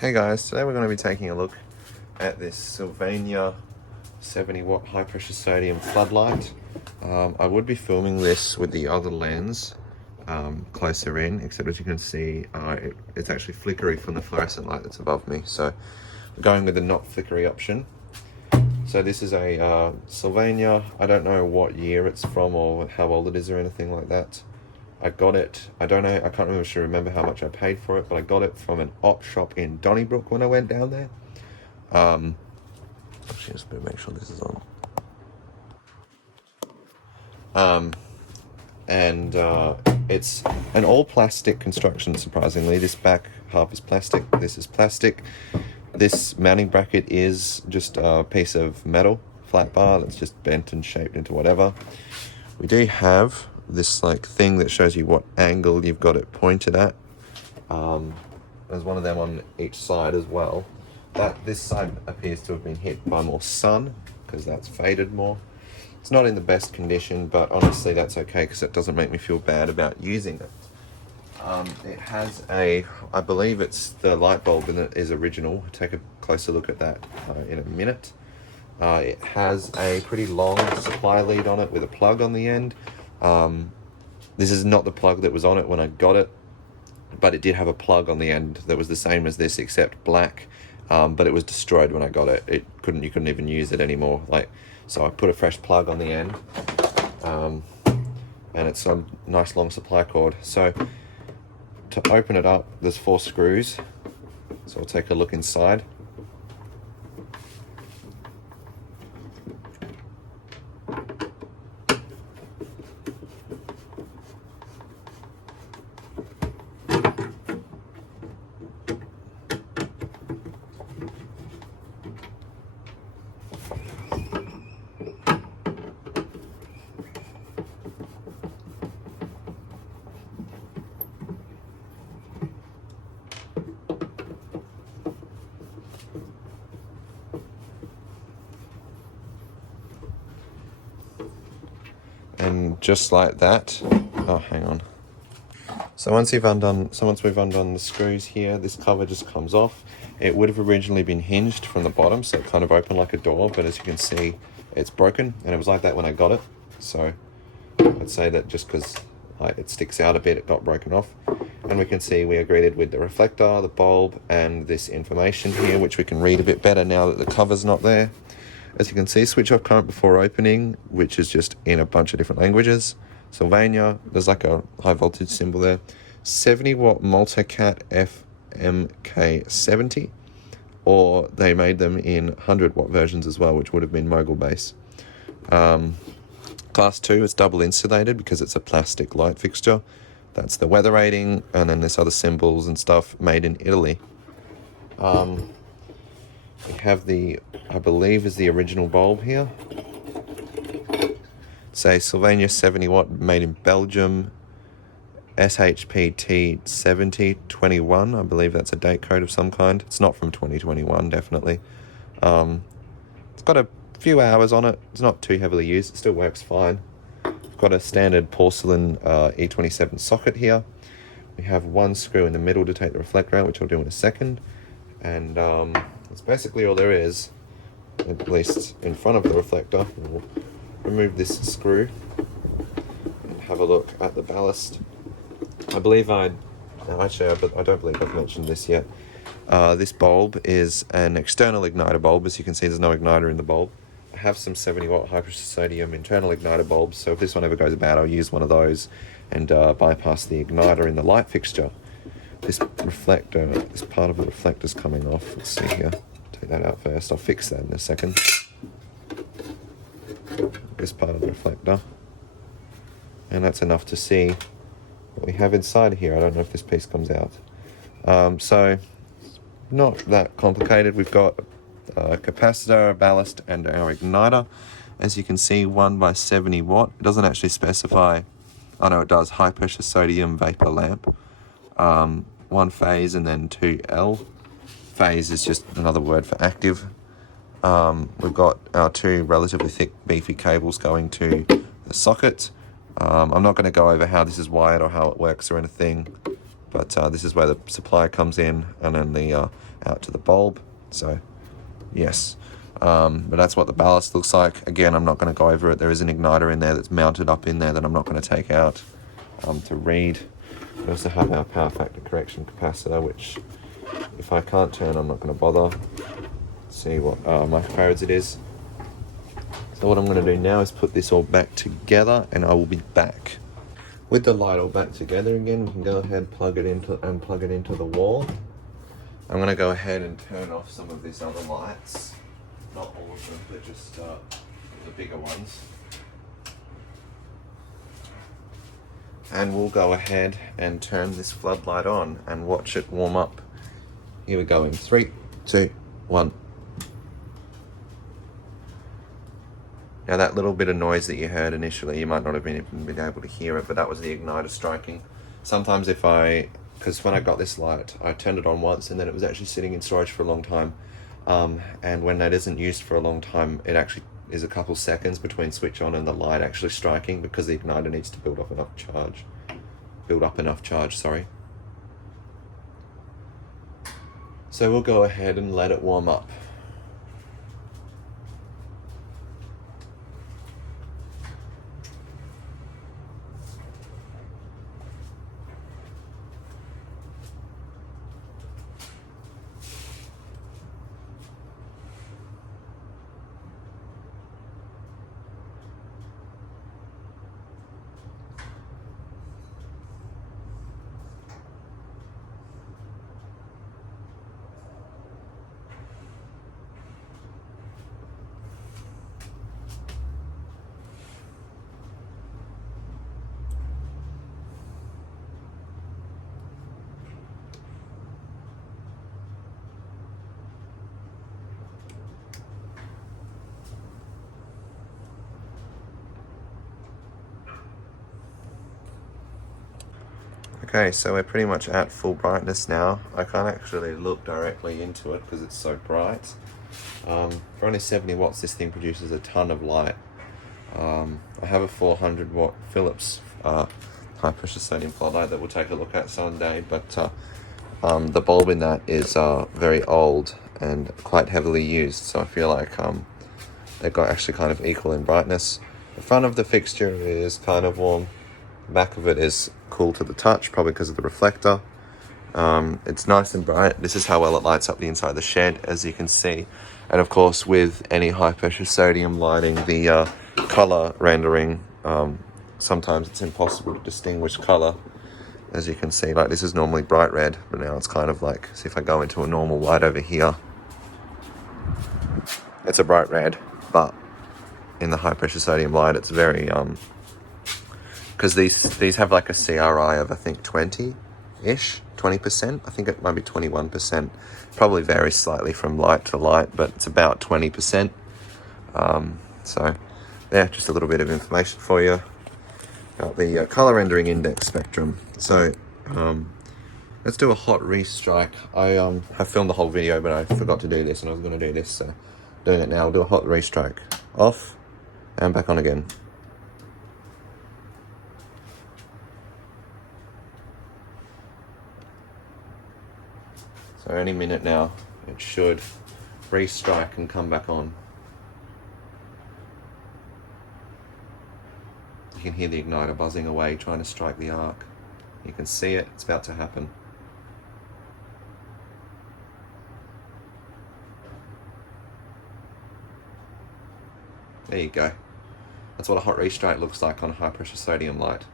Hey guys, today we're going to be taking a look at this Sylvania 70 watt high pressure sodium floodlight. I would be filming this with the other lens closer in, except as you can see it's actually flickery from the fluorescent light that's above me, so we're going with the not flickery option. So this is a Sylvania. I don't know what year it's from or how old it is or anything like that. I got it, I can't remember how much I paid for it, but I got it from an op shop in Donnybrook when I went down there. Actually, just better make sure this is on. It's an all plastic construction, surprisingly. This back half is plastic, this is plastic. This mounting bracket is just a piece of metal, flat bar that's just bent and shaped into whatever. We do have this like thing that shows you what angle you've got it pointed at. There's one of them on each side as well. This side appears to have been hit by more sun because that's faded more. It's not in the best condition, but honestly that's okay because it doesn't make me feel bad about using it. It has I believe it's the light bulb in it is original. We'll take a closer look at that in a minute. It has a pretty long supply lead on it with a plug on the end. This is not the plug that was on it when I got it, but it did have a plug on the end that was the same as this except black, but it was destroyed when I got it. You couldn't even use it anymore. So I put a fresh plug on the end, and it's a nice long supply cord. So to open it up, there's 4 screws. So we'll take a look inside. And just like that, oh, hang on. So once we've undone the screws here, this cover just comes off. It would have originally been hinged from the bottom, so it kind of opened like a door, but as you can see, it's broken, and it was like that when I got it. So I'd say that just because it sticks out a bit, it got broken off. And we can see we are greeted with the reflector, the bulb, and this information here, which we can read a bit better now that the cover's not there. As you can see, switch off current before opening, which is just in a bunch of different languages. Sylvania, there's like a high voltage symbol there. 70 watt multicat FMK70, or they made them in 100 watt versions as well, which would have been mogul base. Class 2 is double insulated because it's a plastic light fixture. That's the weather rating, and then there's other symbols and stuff made in Italy. We have I believe is the original bulb here. Say Sylvania 70 watt, made in Belgium, SHPT 7021. I believe that's a date code of some kind. It's not from 2021, definitely. It's got a few hours on it. It's not too heavily used. It still works fine. We've got a standard porcelain E27 socket here. We have 1 screw in the middle to take the reflector out, which I'll do in a second. And that's basically all there is, at least in front of the reflector. We'll remove this screw and have a look at the ballast. I don't believe I've mentioned this yet. This bulb is an external igniter bulb. As you can see, there's no igniter in the bulb. I have some 70 watt high pressure sodium internal igniter bulbs, so if this one ever goes bad, I'll use one of those and bypass the igniter in the light fixture. This reflector, this part of the reflector's coming off. Let's see here. Take that out first. I'll fix that in a second. This part of the reflector. And that's enough to see what we have inside here. I don't know if this piece comes out. So, not that complicated. We've got a capacitor, a ballast, and our igniter. As you can see, 1 by 70 watt. It doesn't actually specify, oh no, it does, high pressure sodium vapor lamp. 1 phase and then 2L. Phase is just another word for active. We've got our 2 relatively thick beefy cables going to the socket. I'm not going to go over how this is wired or how it works or anything. but this is where the supply comes in, and then the out to the bulb. So yes, but that's what the ballast looks like. Again, I'm not going to go over it. There is an igniter in there that's mounted up in there that I'm not going to take out to read. We also have our power factor correction capacitor, which if I can't turn, I'm not going to bother. See what microfarads it is. So what I'm going to do now is put this all back together, and I will be back. With the light all back together again, we can go ahead and plug it into the wall. I'm going to go ahead and turn off some of these other lights. Not all of them, but just the bigger ones. And we'll go ahead and turn this floodlight on and watch it warm up. Here we go in 3, 2, 1. Now that little bit of noise that you heard initially, you might not have been able to hear it, but that was the igniter striking. Sometimes because when I got this light, I turned it on once and then it was actually sitting in storage for a long time. And when that isn't used for a long time, it actually is a couple seconds between switch on and the light actually striking, because the igniter needs to build up enough charge, sorry. So we'll go ahead and let it warm up. Okay, so we're pretty much at full brightness now. I can't actually look directly into it because it's so bright. For only 70 watts, this thing produces a ton of light. I have a 400 watt Philips high pressure sodium flood light that we'll take a look at someday, but the bulb in that is very old and quite heavily used, so I feel like they've got actually kind of equal in brightness. The front of the fixture is kind of warm. The back of it is cool to the touch, probably because of the reflector. It's nice and bright. This is how well it lights up the inside of the shed, as you can see. And of course, with any high pressure sodium lighting, the color rendering, sometimes it's impossible to distinguish color. As you can see, like this is normally bright red, but now it's kind of like, see if I go into a normal light over here, it's a bright red, but in the high pressure sodium light, it's very, because these have like a CRI of, I think, 20-ish, 20%. I think it might be 21%. Probably varies slightly from light to light, but it's about 20%. So, yeah, just a little bit of information for you. Got the color rendering index spectrum. So, let's do a hot restrike. I filmed the whole video, but I forgot to do this, and I was going to do this, so doing it now. I'll do a hot restrike. Off, and back on again. So any minute now, it should restrike and come back on. You can hear the igniter buzzing away, trying to strike the arc. You can see it, it's about to happen. There you go. That's what a hot restrike looks like on a high pressure sodium light.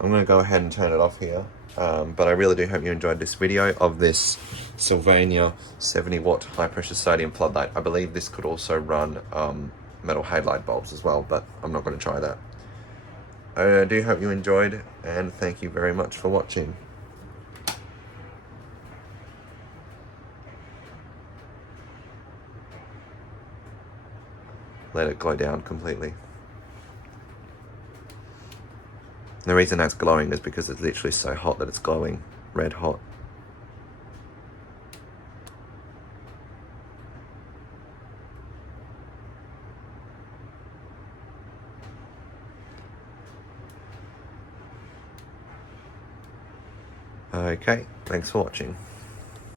I'm going to go ahead and turn it off here. But I really do hope you enjoyed this video of this Sylvania 70 watt high pressure sodium flood light. I believe this could also run metal halide bulbs as well, but I'm not going to try that. I do hope you enjoyed, and thank you very much for watching. Let it glow down completely. The reason that's glowing is because it's literally so hot that it's glowing red hot. Okay, thanks for watching.